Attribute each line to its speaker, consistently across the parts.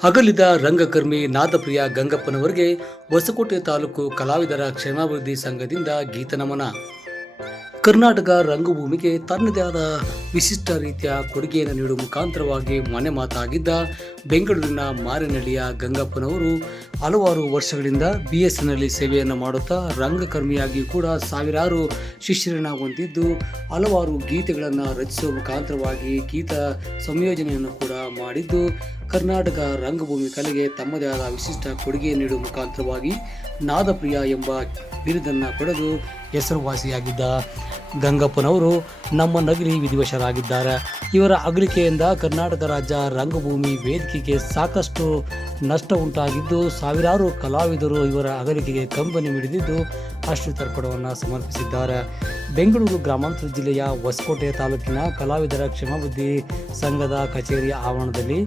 Speaker 1: ಅಗಲಿದ ರಂಗಕರ್ಮಿ ನಾದಪ್ರಿಯ ಗಂಗಪ್ಪನವರಿಗೆ ಹೊಸಕೋಟೆ ತಾಲೂಕು ಕಲಾವಿದರ ಕ್ಷೇಮಾಭಿವೃದ್ಧಿ ಸಂಘದಿಂದ ಗೀತನಮನ ಕರ್ನಾಟಕ ರಂಗಭೂಮಿಗೆ ತನ್ನದೇ ಆದ ವಿಶಿಷ್ಟ ರೀತಿಯ ಕೊಡುಗೆಯನ್ನು ನೀಡುವ ಮುಖಾಂತರವಾಗಿ ಮನೆ ಮಾತಾಗಿದ್ದ ಬೆಂಗಳೂರಿನ ಮಾರಿನಳ್ಳಿಯ ಗಂಗಪ್ಪನವರು ಹಲವಾರು ವರ್ಷಗಳಿಂದ ಬಿ ಎಸ್ ಎನ್ನಲ್ಲಿ ಸೇವೆಯನ್ನು ಮಾಡುತ್ತಾ ರಂಗಕರ್ಮಿಯಾಗಿ ಕೂಡ ಸಾವಿರಾರು ಶಿಷ್ಯರನ್ನು ಹೊಂದಿದ್ದು ಹಲವಾರು ಗೀತೆಗಳನ್ನು ರಚಿಸುವ ಮುಖಾಂತರವಾಗಿ ಗೀತ ಸಂಯೋಜನೆಯನ್ನು ಕೂಡ ಮಾಡಿದ್ದು ಕರ್ನಾಟಕ ರಂಗಭೂಮಿ ಕಲೆಗೆ ತಮ್ಮದೇ ಆದ ವಿಶಿಷ್ಟ ಕೊಡುಗೆ ನೀಡುವ ಮುಖಾಂತರವಾಗಿ ನಾದಪ್ರಿಯ ಎಂಬ ಬಿರುದನ್ನು ಪಡೆದು ಹೆಸರುವಾಸಿಯಾಗಿದ್ದ ಗಂಗಪ್ಪನವರು ನಮ್ಮ ನಗರಿ ವಿಧಿವಶರಾಗಿದ್ದಾರೆ. ಇವರ ಅಗಲಿಕೆಯಿಂದ ಕರ್ನಾಟಕ ರಾಜ್ಯ ರಂಗಭೂಮಿ ವೇದಿಕೆಗೆ ಸಾಕಷ್ಟು ನಷ್ಟ ಉಂಟಾಗಿದ್ದು, ಸಾವಿರಾರು ಕಲಾವಿದರು ಇವರ ಅಗಲಿಕೆಗೆ ಕಂಬನಿ ಮಿಡಿದಿದ್ದು ಅಶ್ರು ತರ್ಪಣವನ್ನು ಸಮರ್ಪಿಸಿದ್ದಾರೆ. ಬೆಂಗಳೂರು ಗ್ರಾಮಾಂತರ ಜಿಲ್ಲೆಯ ಹೊಸಕೋಟೆ ತಾಲೂಕಿನ ಕಲಾವಿದರ ಕ್ಷೇಮಾಭಿವೃದ್ಧಿ ಸಂಘದ ಕಚೇರಿಯ ಆವರಣದಲ್ಲಿ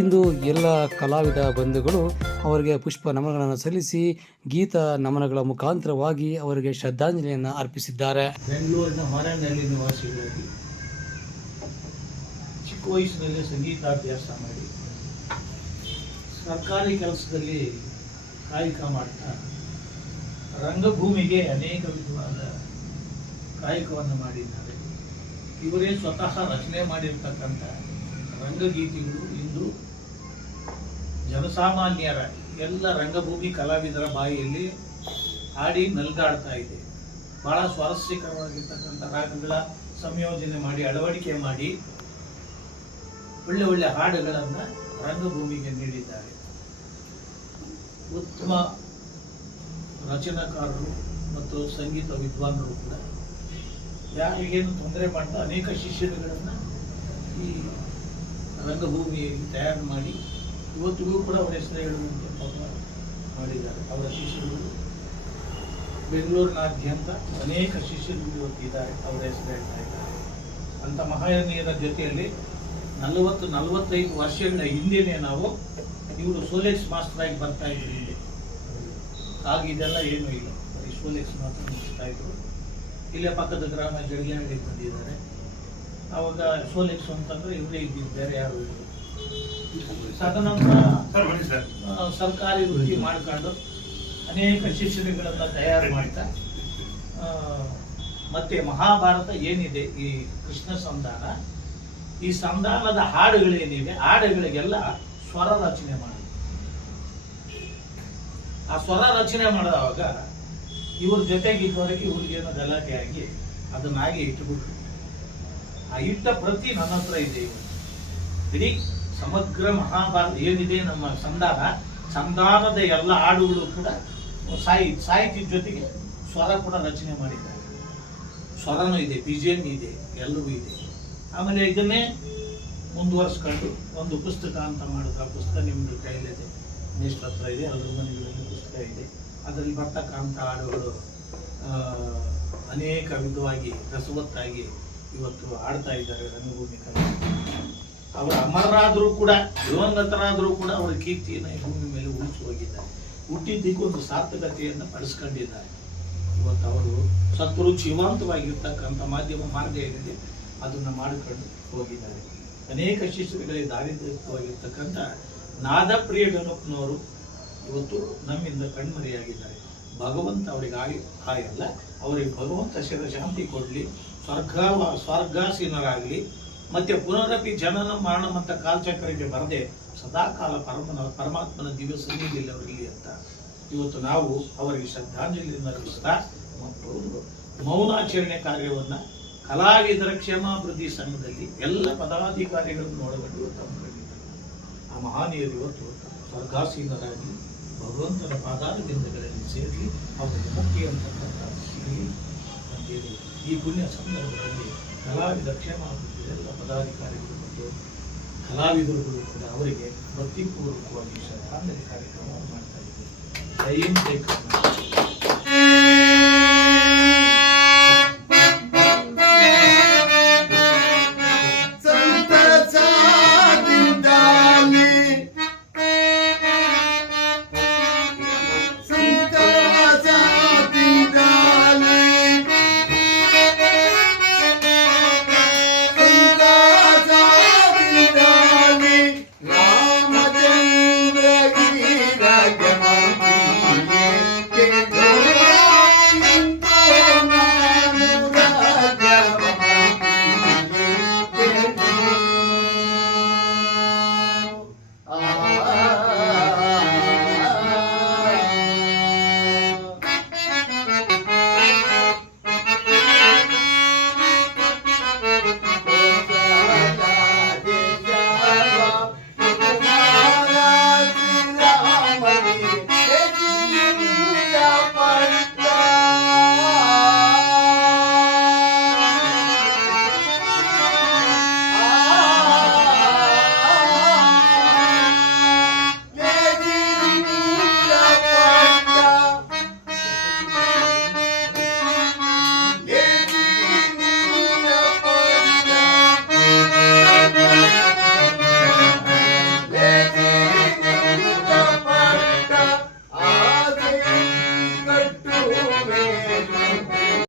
Speaker 1: ಇಂದು ಎಲ್ಲ ಕಲಾವಿದ ಬಂಧುಗಳು ಅವರಿಗೆ ಪುಷ್ಪ ನಮನಗಳನ್ನು ಸಲ್ಲಿಸಿ ಗೀತ ನಮನಗಳ ಮುಖಾಂತರವಾಗಿ ಅವರಿಗೆ ಶ್ರದ್ಧಾಂಜಲಿಯನ್ನು ಅರ್ಪಿಸಿದ್ದಾರೆ.
Speaker 2: ಬೆಂಗಳೂರಿನ ಚಿಕ್ಕ ವಯಸ್ಸಿನಲ್ಲಿ ಸಂಗೀತಾಭ್ಯಾಸ ಮಾಡಿ ಸರ್ಕಾರಿ ಕೆಲಸದಲ್ಲಿ ಕಾಯಕ ಮಾಡ್ತಾ ರಂಗಭೂಮಿಗೆ ಅನೇಕ ವಿಧವಾದ ಕಾಯಕವನ್ನು ಮಾಡಿದ್ದಾರೆ. ಇವರೇ ಸ್ವತಃ ರಚನೆ ಮಾಡಿರ್ತಕ್ಕಂಥ ರಂಗಗೀತೆಗಳು ಇಂದು ಜನಸಾಮಾನ್ಯರ ಎಲ್ಲ ರಂಗಭೂಮಿ ಕಲಾವಿದರ ಬಾಯಿಯಲ್ಲಿ ಹಾಡಿ ನಲ್ಗಾಡ್ತಾ ಇದೆ. ಬಹಳ ಸ್ವಾರಸ್ಯಕರವಾಗಿರ್ತಕ್ಕಂಥ ರಾಗಗಳ ಸಂಯೋಜನೆ ಮಾಡಿ, ಅಳವಡಿಕೆ ಮಾಡಿ ಒಳ್ಳೆ ಒಳ್ಳೆ ಹಾಡುಗಳನ್ನು ರಂಗಭೂಮಿಗೆ ನೀಡಿದ್ದಾರೆ. ಉತ್ತಮ ರಚನಾಕಾರರು ಮತ್ತು ಸಂಗೀತ ವಿದ್ವಾಂಸರು ಕೂಡ. ಯಾರಿಗೇನು ತೊಂದರೆ ಮಾಡ್ತಾ ಅನೇಕ ಶಿಷ್ಯರುಗಳನ್ನು ಈ ರಂಗಭೂಮಿಯಲ್ಲಿ ತಯಾರು ಮಾಡಿ ಇವತ್ತಿಗೂ ಕೂಡ ಅವರ ಹೆಸರು ಹೇಳುವಂತೆ ಮಾಡಿದ್ದಾರೆ. ಅವರ ಶಿಷ್ಯರುಗಳು ಬೆಂಗಳೂರಿನಾದ್ಯಂತ ಅನೇಕ ಶಿಷ್ಯರು ಇವತ್ತಿದ್ದಾರೆ ಅವರ ಹೆಸರು ಹೇಳ್ತಾ ಇದ್ದಾರೆ. ಅಂತ ಮಹಾಯನೀಯರ ಜೊತೆಯಲ್ಲಿ ನಲವತ್ತು ನಲವತ್ತೈದು ವರ್ಷಗಳ ಹಿಂದೆನೇ ನಾವು ಇವರು ಸೋಲೆಕ್ಸ್ ಮಾಸ್ಟರ್ ಆಗಿ ಬರ್ತಾ ಇದ್ದೀವಿ. ಆಗ ಇದೆಲ್ಲ ಏನೂ ಇಲ್ಲ. ಬರೀ ಎಕ್ಸ್ ಮಾತ್ರ ಮುಗಿಸ್ತಾ ಇದ್ರು. ಇಲ್ಲೇ ಪಕ್ಕದ ಗ್ರಾಮ ಜಡಿಯಾಗಿ ಬಂದಿದ್ದಾರೆ. ಅವಾಗ ಸೋಲಿಕ್ಸ್ ಅಂತಂದ್ರೆ ಇವರೇ ಇದ್ದಿದ್ದಾರೆ ಯಾರು ಇಲ್ಲ. ತದನಂತರ ಸರ್ಕಾರಿ ವೃತ್ತಿ ಮಾಡ್ಕೊಂಡು ಅನೇಕ ಶಿಕ್ಷಣಗಳನ್ನು ತಯಾರು ಮಾಡ್ತಾ ಮತ್ತೆ ಮಹಾಭಾರತ ಏನಿದೆ ಈ ಕೃಷ್ಣ ಸಂಧಾನ? ಈ ಸಂಧಾನದ ಹಾಡುಗಳೇನಿವೆ? ಹಾಡುಗಳಿಗೆಲ್ಲ ಸ್ವರ ರಚನೆ ಮಾಡಿ ಆ ಸ್ವರ ರಚನೆ ಮಾಡಿದವಾಗ ಇವ್ರ ಜೊತೆಗೆ ಇದ್ದವರಿಗೆ ಇವ್ರಿಗೇನೋ ಗಲಾಟೆ ಆಗಿ ಅದನ್ನ ಹಾಗೆ ಇಟ್ಟುಬಿಟ್ರು ಆ ಇಟ್ಟ ಪ್ರತಿ ನನ್ನ ಹತ್ರ ಇದೆ ಇವತ್ತು ಇಡೀ ಸಮಗ್ರ ಮಹಾಭಾರತ ಏನಿದೆ ನಮ್ಮ ಸಂಧಾನ, ಸಂಧಾನದ ಎಲ್ಲ ಹಾಡುಗಳು ಕೂಡ ಸಾಹಿ ಸಾಹಿತ್ಯದ ಜೊತೆಗೆ ಸ್ವರ ಕೂಡ ರಚನೆ ಮಾಡಿದ್ದಾರೆ. ಸ್ವರನೂ ಇದೆ ಬಿಜಿಎಂ ಇದೆ, ಎಲ್ಲವೂ ಇದೆ. ಆಮೇಲೆ ಇದನ್ನೇ ಮುಂದುವರ್ಸ್ಕೊಂಡು ಒಂದು ಪುಸ್ತಕ ಅಂತ ಮಾಡಿದ್ರು ಆ ಪುಸ್ತಕ ನಿಮ್ಮ ಕೈಲಿದೆ ಮೇಷ್ಟ್ರ ಹತ್ರ ಇದೆ ಅದ್ರ ಮನೆಗಳಲ್ಲಿ ಪುಸ್ತಕ ಇದೆ. ಅದರಲ್ಲಿ ಬರ್ತಕ್ಕಂಥ ಹಾಡುಗಳು ಅನೇಕ ವಿಧವಾಗಿ ರಸವತ್ತಾಗಿ ಇವತ್ತು ಆಡ್ತಾ ಇದ್ದಾರೆ ರಂಗಭೂಮಿ ಕಲೆ ಅವರು ಅಮರರಾದರೂ ಕೂಡ, ದಿವಂಗತರಾದರೂ ಕೂಡ ಅವರ ಕೀರ್ತಿಯನ್ನು ಈ ಭೂಮಿ ಮೇಲೆ ಉಳಿಸಿ ಹೋಗಿದ್ದಾರೆ. ಹುಟ್ಟಿದ್ದಕ್ಕೂ ಒಂದು ಸಾರ್ಥಕತೆಯನ್ನು ಪಡಿಸ್ಕೊಂಡಿದ್ದಾರೆ. ಇವತ್ತು ಅವರು ಸತ್ರು ಜೀವಂತವಾಗಿರ್ತಕ್ಕಂಥ ಮಾಧ್ಯಮ ಮಾರ್ಗ ಏನಿದೆ, ಅದನ್ನು ಮಾಡಿಕೊಂಡು ಹೋಗಿದ್ದಾರೆ. ಅನೇಕ ಶಿಶುಗಳಿಗೆ ದಾರಿದ್ರ್ಯವಾಗಿರ್ತಕ್ಕಂಥ ನಾದಪ್ರಿಯ ಗಣಪ್ಪನವರು ಇವತ್ತು ನಮ್ಮಿಂದ ಕಣ್ಮರೆಯಾಗಿದ್ದಾರೆ. ಭಗವಂತ ಅವರಿಗಾಗಿ ಹಾಗೆಲ್ಲ ಅವರಿಗೆ ಭಗವಂತ ಶಿರ ಶಾಂತಿ ಕೊಡಲಿ, ಸ್ವರ್ಗ, ಸ್ವರ್ಗಾಸೀನರಾಗಲಿ, ಮತ್ತೆ ಪುನರಪಿ ಜನನ ಮರಣಮಂತ ಕಾಲಚಕ್ರಕ್ಕೆ ಬರದೆ ಸದಾಕಾಲ ಪರಮನ, ಪರಮಾತ್ಮನ ದಿವ್ಯ ಸನ್ನಿಧಿಯಲ್ಲಿ ಅವರಿರಲಿ ಅಂತ. ಇವತ್ತು ನಾವು ಅವರಿಗೆ ಶ್ರದ್ಧಾಂಜಲಿ ಅರ್ಪಿಸ್ತಾ ಮತ್ತು ಮೌನಾಚರಣೆ ಕಾರ್ಯವನ್ನ ಕಲಾವಿದರ ಕ್ಷೇಮಾಭಿವೃದ್ಧಿ ಸಂಘದಲ್ಲಿ ಎಲ್ಲ ಪದಾಧಿಕಾರಿಗಳನ್ನು ನೋಡಬೇಕು ಹಮ್ಮಿಕೊಂಡಿದ್ದಾರೆ ಆ ಮಹಾನೀಯರು ಇವತ್ತು ಸ್ವರ್ಗಾಸೀನರಾಗಿ ಭಗವಂತನ ಪಾದಾರವಿಂದಗಳಲ್ಲಿ ಸೇರಿ ಅವರಿಗೆ ಮುಖ್ಯ ಅಂತಕ್ಕಂಥ ಅಂತೇಳಿ ಈ ಪುಣ್ಯ ಸಂದರ್ಭದಲ್ಲಿ ಕಲಾವಿದ ಕ್ಷೇಮಾಭಿವೃದ್ಧಿ ಎಲ್ಲ ಪದಾಧಿಕಾರಿಗಳು ಮತ್ತು ಕಲಾವಿದರುಗಳು ಕೂಡ ಅವರಿಗೆ ಭಕ್ತಿಪೂರ್ವಕವಾಗಿ ಶ್ರದ್ಧಾಂಜಲಿ ಕಾರ್ಯಕ್ರಮವನ್ನು ಮಾಡ್ತಾ ಇದ್ದಾರೆ. ಜೈ